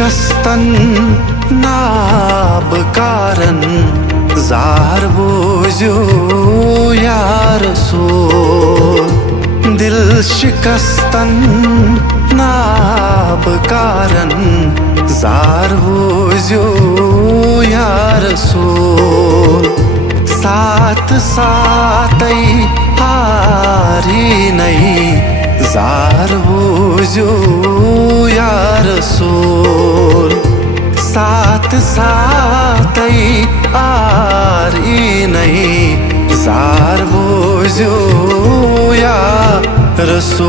शिकस्तन नाबकारन jar बोझो या रसूल। दिल शिकस्तन नाबकारन जार बोझो या रसूल। साथ साथै हारी नहीं जार बोझो या रसूल। साथ साथै हारी नहीं जार बोझो या रसूल।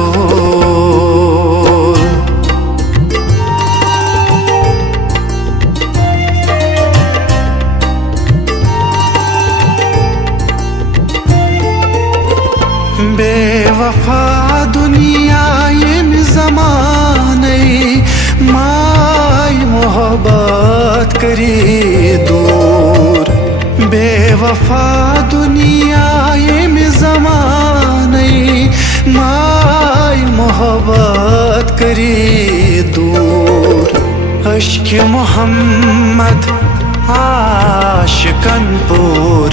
बेवफा दुनिया ये ज़माने माय मोहब्बत करी दूर। बेवफा दुनिया ये ज़माने माय मोहब्बत करी दूर। अश्क मोहम्मद आशिकन पुर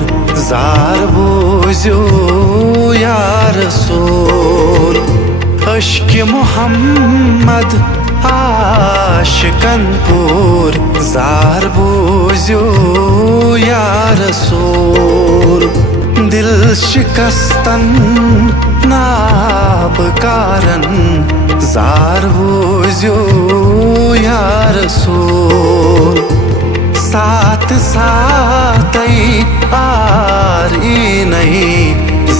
जार बोझो या रसूल। अश्क मोहम्मद आशिकन पुर जार बोझो या रसूल। दिल शिकस्तन नाबकारन जार बोझो या रसूल। साथ साथै हारी नहीं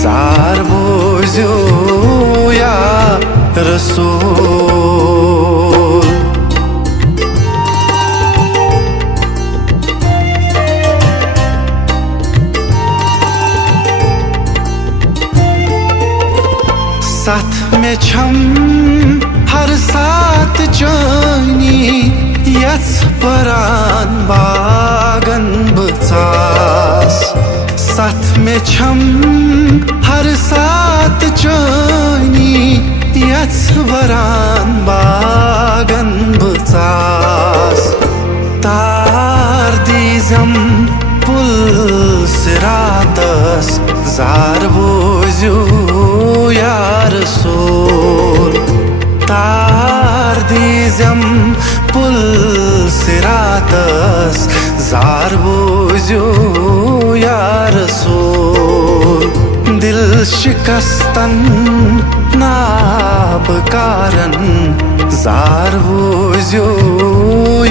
जार बोझो या रसूल। साथ में छम हर साथ जानी यस परान बागन बचास। साथ में छम हर साथ जानी यस परान बागन बचास। तार दीजम पुल सिरातस जार बोझो या रसूल। तार दीजम पुल सिरातस जार बोझो या रसूल। दिल शिकस्तन नाबकारन जार बोझो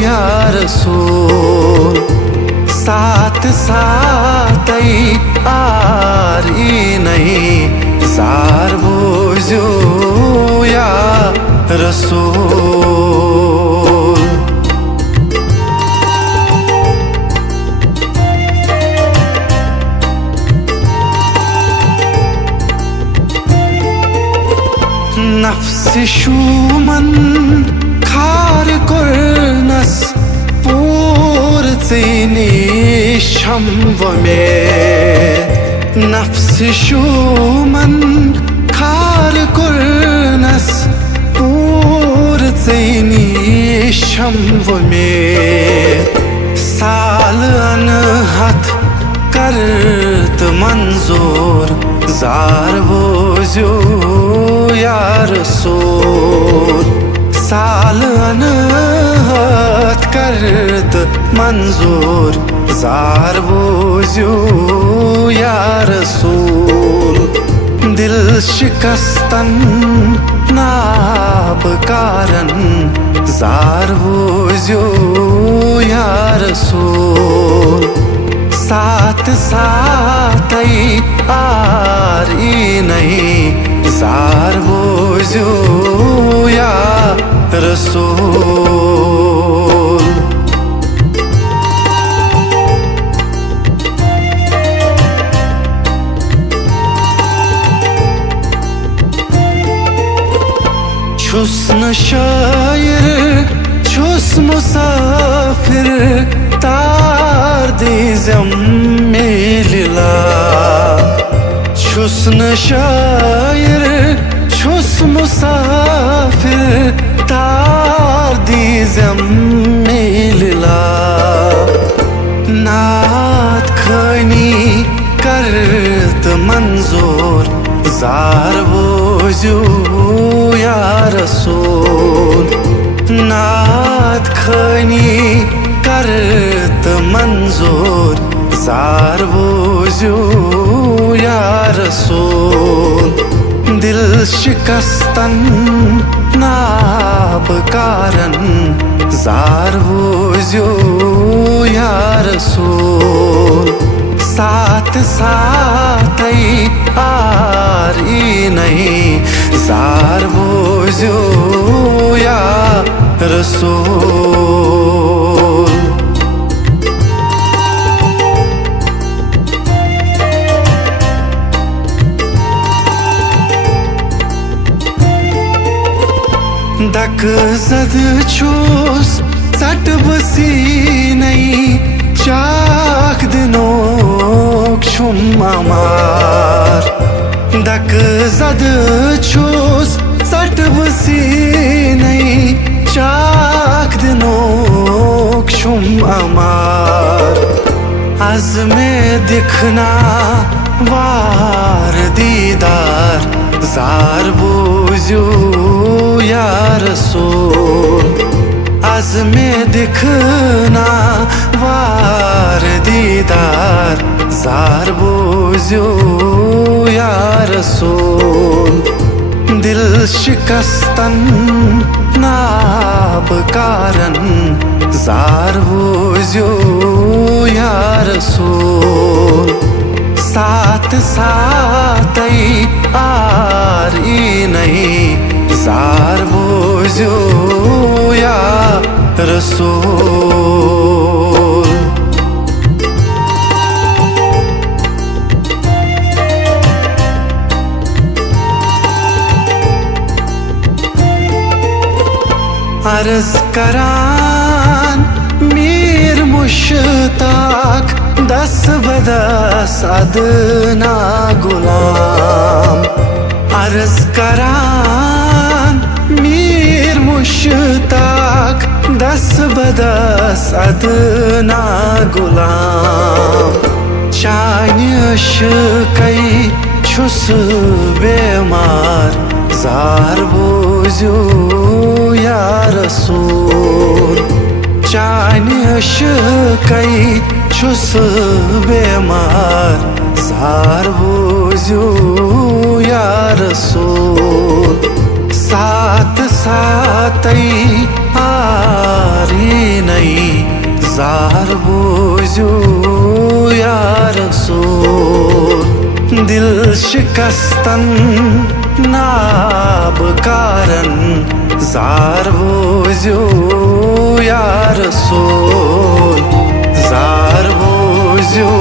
या रसूल। साथ साथै हारी नहीं जार बोझो या रसूल। नफ्स शुमन खार कुर्नस पूर्ति निशम में। नफ्स शुमन खार कुर्नस पूर्ति निशम में। साल अनहत करत मंजूर जार बोझो या रसूल। साल अनहत करत मंजूर जार बोझो या रसूल। दिल शिकस्तन नाबकारन जार बोझो या रसूल। साथ साथै हारी नहीं जार बोझो या रसूल। छुस न शायर छुस मुसाफिर तार दीजम मिला। छुस न शायर छुस मुसाफिर तार dizem milila naat khani kart manzoor zar bozu ya rasool naat khani kart manzoor zar bozu ya rasool दिल शिकस्तन नाब कारण जार बोझो या रसूल साथ साथ आरी नहीं जार बोझो या रसूल दक जद चूस सट बसी नहीं चाक दिनों शुम अमार दक जद चूस सट बसी नहीं चाक दिनों शुम अमार आज में दिखना वार दीदार जार बोझो या रसूल आज में दिखना वार दीदार जार बोझो या रसूल दिल शिकस्तन नाब कारण जार बोझो या रसूल साथ साथ आरी नहीं जार बोझो या रसूल अर्ज करान मीर मुश्ताक दस बदस अदना गुलाम अर्ज करान मीर मुश्ताक दस बदस अदना गुलाम चानिश कई छुस बेमार जार बोझो या रसूल चानिश कई छुस बेमार जार बोझो या रसूल साथ साथ आरी नहीं जार बोझो या रसूल दिल शिकस्तन नाब कारण जार बोझो या रसूल जार बोझो